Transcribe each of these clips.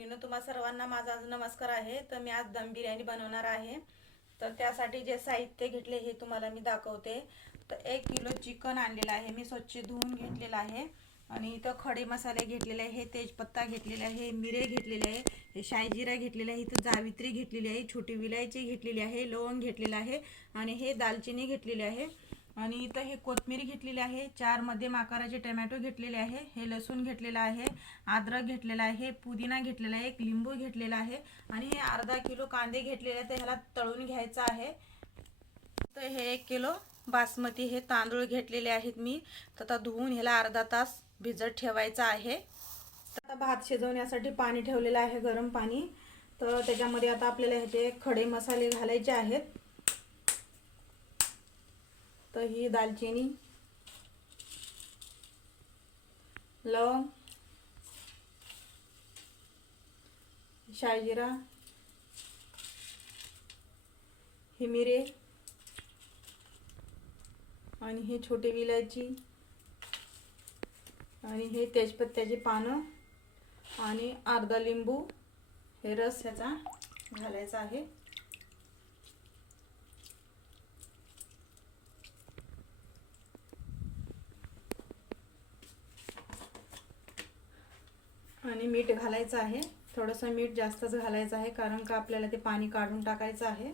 मैत्रिणींनो, तुम्हा सर्वांना माझा आज नमस्कार आहे। तर मी आज दम बिर्याणी बनवणार आहे। तर त्यासाठी जे साहित्य घेतले हे तुम्हाला मी दाखवते। तर 1 किलो चिकन आणलेलं आहे, मी स्वच्छ धुवून घेतलेलं आहे। आणि इथं खडे मसाले घेतलेले आहे, तेजपत्ता घेतलेला आहे, मिरे घेतलेले आहे, हे शायजिरा घेतलेले आहे, इथं जावित्री घेतलेली आहे, छोटी विलायची घेतलेली आहे, लवंग घेतलेला आहे आणि हे दालचिनी घेतलेली आहे। आणि इथं हे कोथिंबीर घेतलेली आहे, 4 मध्यम आकाराचे टोमॅटो घेतलेले आहे, हे लसूण घेतलेला आहे, अद्रक घेतलेला आहे, पुदिना घेतलेला आहे, एक लिंबू घेतलेला आहे आणि हे अर्धा किलो कांदे घेतलेले आहेत, ह्याला तळून घ्यायचं आहे। तर हे 1 किलो बासमती हे तांदूळ घेतलेले आहेत मी। तर आता धुवून ह्याला अर्धा तास भिजत ठेवायचं आहे। तर आता भात शिजवण्यासाठी पाणी ठेवलेलं आहे, गरम पाणी। तर त्याच्यामध्ये आता आपल्याला ह्याचे खडे मसाले घालायचे आहेत। तर ही दालचिनी, लवंग, शायजिरा, ही मिरे आणि ही छोटी विलायची आणि हे तेजपत्त्याची पानं आणि अर्धा लिंबू हे रस ह्याचा घालायचा आहे। आणि मीठ घालायचं आहे, थोडंसं मीठ जास्तच घालायचं आहे कारण का आपल्याला ते पाणी काढून टाकायचं आहे।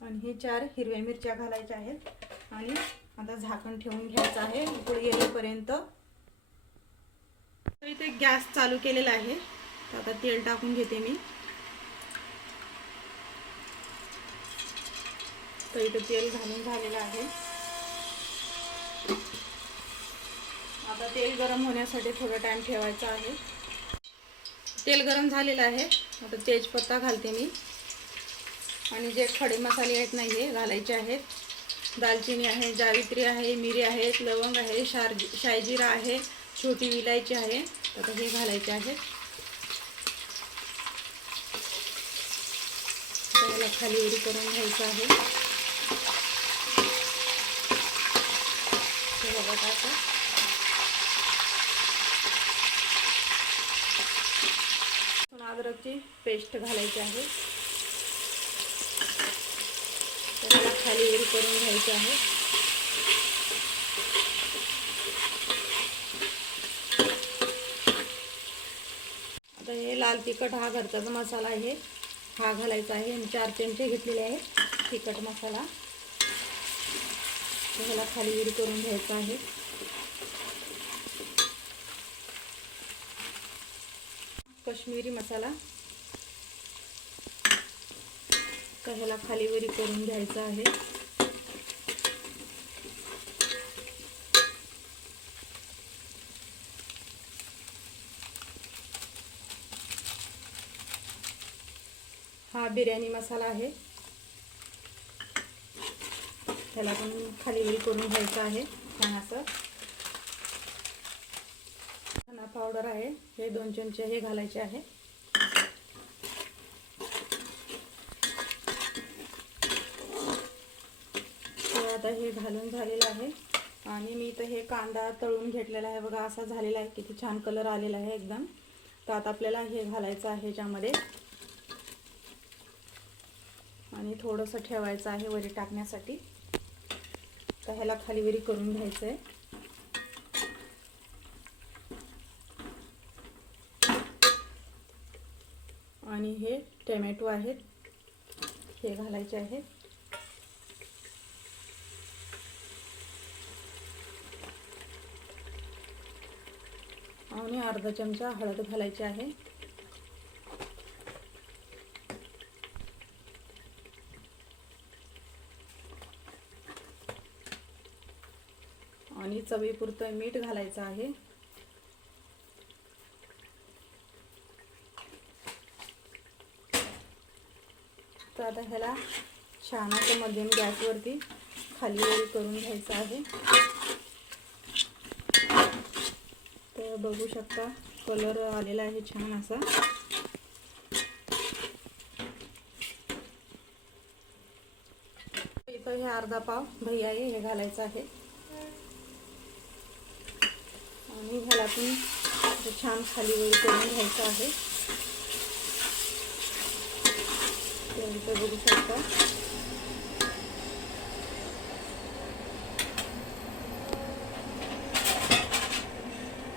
आणि हे 4 हिरव्या मिरच्या घालायच्या आहेत आणि आता झाकण ठेवून घ्यायचं आहे उकळी येईपर्यंत। तर इथे गॅस चालू केलेला आहे। तर आता तेल टाकून घेते मी। तर इथे तेल घालून झालेलं आहे। आता तेल गरम होण्यासाठी थोडा टाइम ठेवायचा आहे। तेल गरम झालेलं आहे, आता तेजपत्ता घालते मी आणि जे खडे मसाले आहेत ना हे घालायचे आहेत। दालचिनी आहे, जावित्री आहे, मिरी आहेत, लवंग आहे, शायजिरा आहे, छोटी विलायची आहे। आता हे घालायचे आहेत। त्याला खाली उडी करून घ्यायचं आहे। अद्रकची पेस्ट घालायची आहे, त्याला खाली उडी करून घ्यायचं आहे। आता हे लाल तिखट हा घरचाच मसाला आहे, हा घालायचा आहे। मी 4 चमचे घेतलेले आहे तिखट मसाला, त्याला खाली उडी करून घ्यायचा आहे। कश्मीरी मसाला, त्याला खाली उडी करून घ्यायचा आहे। हा बिर्याणी मसाला आहे, त्याला पण खाली उडी करून घ्यायचा आहे छान असं। धना पावडर आहे, हे 2 चमचे हे घालायचे आहे। तर आता हे घालून झालेलं आहे आणि मी तर हे कांदा तळून घेतलेला आहे बघा, असा झालेला आहे, किती छान कलर आलेला आहे एकदम। तर आता आपल्याला हे घालायचं आहे ह्याच्यामध्ये आणि थोडंसं ठेवायचं आहे वरी टाकण्यासाठी। तर ह्याला खाली वरी करून घ्यायचं आहे। आणि हे टोमॅटो आहेत, हे घालायचे आहेत। आणि अर्धा चमचा हळद घालायची आहे। आणि चवीपुरतं मीठ घालायचं आहे। तर आता ह्याला छान असं मध्यम गॅसवरती खाली वर करून घ्यायचं आहे। तर बघू शकता कलर आलेला आहे छान असा। हे अर्धा पाव दही आहे, हे घालायचं आहे आणि ह्याला पण छान खाली वर करून घ्यायचं आहे. इथे बघू शकता.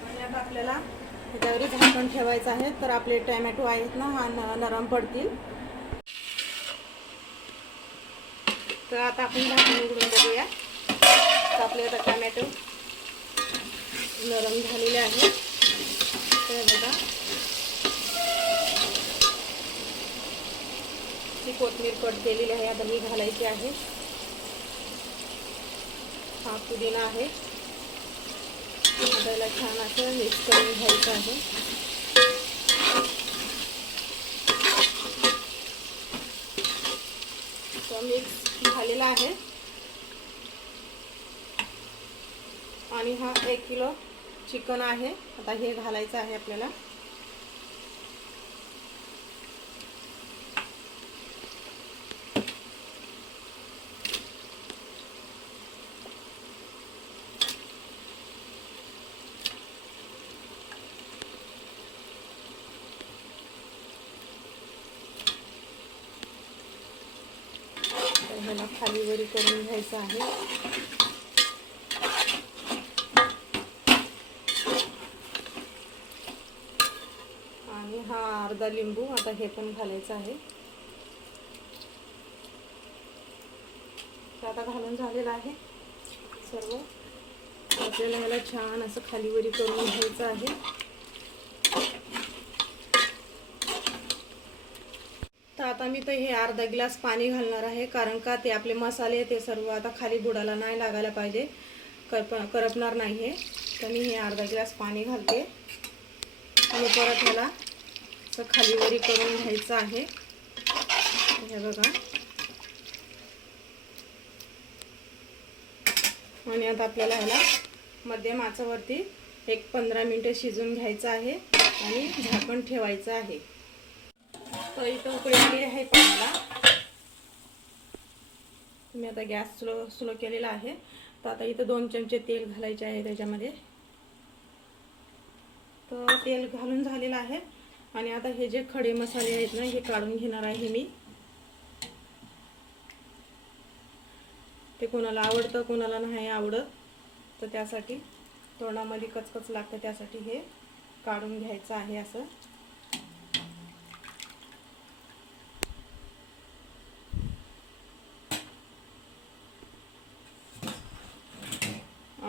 आणि आता आपल्याला ह्याच्यावर झाकण ठेवायचं आहे, तर आपले टोमॅटो आहेत ना हा नरम पडतील. तर आता आपण झाकण उघडून बघूया. तर आपले आता टोमॅटो नरम झालेले आहेत. तर बघा, ही कोथिंबीर कट केलेली आहे, आता ही घालायची आहे. हा पुदिना आहे, आपल्याला छान असं मिक्स करून घ्यायचं आहे. तो मिक्स झालेला आहे. आणि हा 1 किलो चिकन आहे, आता हे घालायचं आहे आपल्याला. ह्याला खाली वरी करून घ्यायचं आहे. आणि हा अर्धा लिंबू, आता हे पण घालायचं आहे. आता घालून झालेलं आहे सर्व. आपल्याला ह्याला छान असं खाली वरी करून घ्यायचं आहे. तर आता मी तर हे अर्धा ग्लास पाणी घालणार आहे, कारण का ते आपले मसाले ते सर्व आता खाली बुडाला नाही लागायला पाहिजे, करपणार नाही हे. तर मी हे अर्धा ग्लास पाणी घालते आणि परत ह्याला असं खाली वरी करून घ्यायचं आहे. हे बघा. आणि आता आपल्याला ह्याला मध्यम आचेवरती 15 मिनिटे शिजवून घ्यायचं आहे आणि झाकण ठेवायचं आहे. तर इथं उकळी आली आहे पाण्याला. मी आता गॅस स्लो केलेला आहे. तर आता इथं 2 चमचे तेल घालायचे आहे त्याच्यामध्ये. तर तेल घालून झालेलं आहे. आणि आता हे जे खडे मसाले आहेत ना, हे काढून घेणार आहे मी. ते कोणाला आवडतं, कोणाला नाही आवडत, तर त्यासाठी तोंडामध्ये कचकच लागतं, त्यासाठी हे काढून घ्यायचं आहे असं.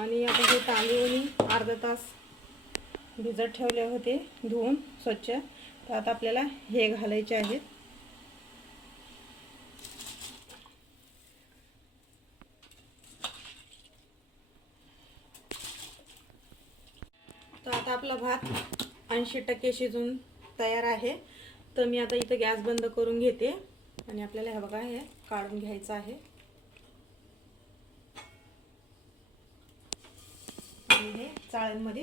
आणि आता हे तांदूळ अर्धा तास भिजत ठेवले होते धुवून स्वच्छ. तर आता आपल्याला हे घालायचे आहेत. तर आता आपला भात 80% शिजून तयार आहे. तर मी आता इथं गॅस बंद करून घेते आणि आपल्याला हे बघा हे काढून घ्यायचं आहे. आणि हे चाळणीमध्ये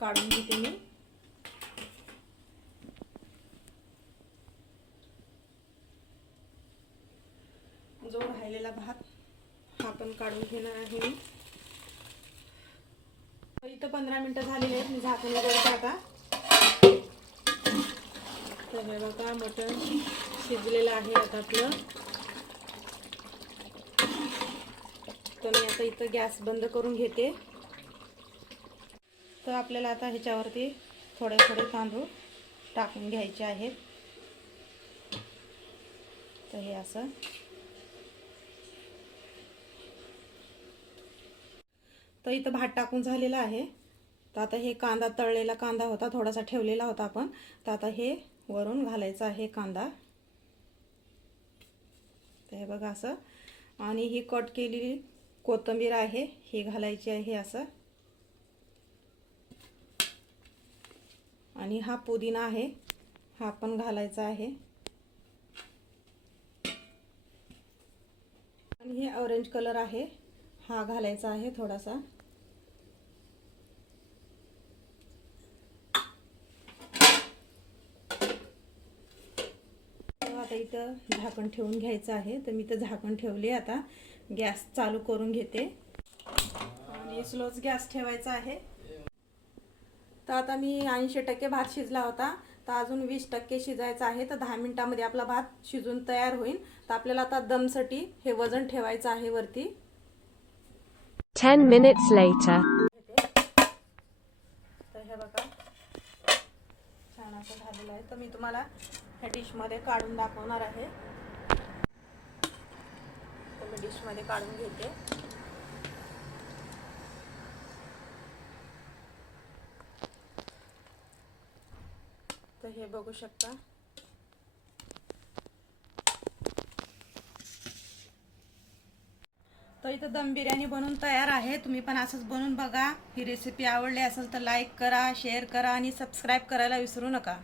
काढून घेते मी. जो राहिलेला भात हा पण काढून घेणार आहे मी. इथं 15 मिनिटं झालेली आहेत. मी झाकण उघडते आता. तर हे बघा मटण शिजलेलं आहे आता आपलं. तर मी आता इथं गॅस बंद करून घेते. तर आपल्याला आता ह्याच्यावरती थोडे थोडे तांदूळ टाकून घ्यायचे आहेत. तर हे असं. तर इथं भात टाकून झालेला आहे. तर आता हे कांदा, तळलेला कांदा होता, थोडासा ठेवलेला होता आपण. तर आता हे वरून घालायचा आहे कांदा. तर हे बघा असं. आणि ही कट केलेली कोथिंबीर आहे, ही घालायची आहे असं. आणि हा पुदिना आहे, हा पण घालायचा आहे. आणि हे ऑरेंज कलर आहे, हा घालायचा आहे थोडासा. आता इथं झाकण ठेवून घ्यायचं आहे. तर मी इथं झाकण ठेवले. आता गॅस चालू करून घेते आणि स्लोच गॅस ठेवायचा आहे. तर आता मी 80% भात शिजला होता. तर अजून 20% शिजायचा आहे. तर 10 मिनिटांमध्ये आपला भात शिजून तयार होईल. तर आपल्याला आता दमसाठी हे वजन ठेवायचं आहे वरती. 10 minutes later. तर हे बघा छान असं झालेलं आहे. तर मी तुम्हाला ह्या डिशमध्ये काढून दाखवणार आहे. तर मी डिशमध्ये काढून घेते. तर हे बघू शकता. तर इथं दम बिर्याणी बनवून तयार आहे. तुम्ही पण असंच बनवून बघा. ही रेसिपी आवडली असेल तर लाईक करा, शेअर करा आणि सबस्क्राईब करायला विसरू नका.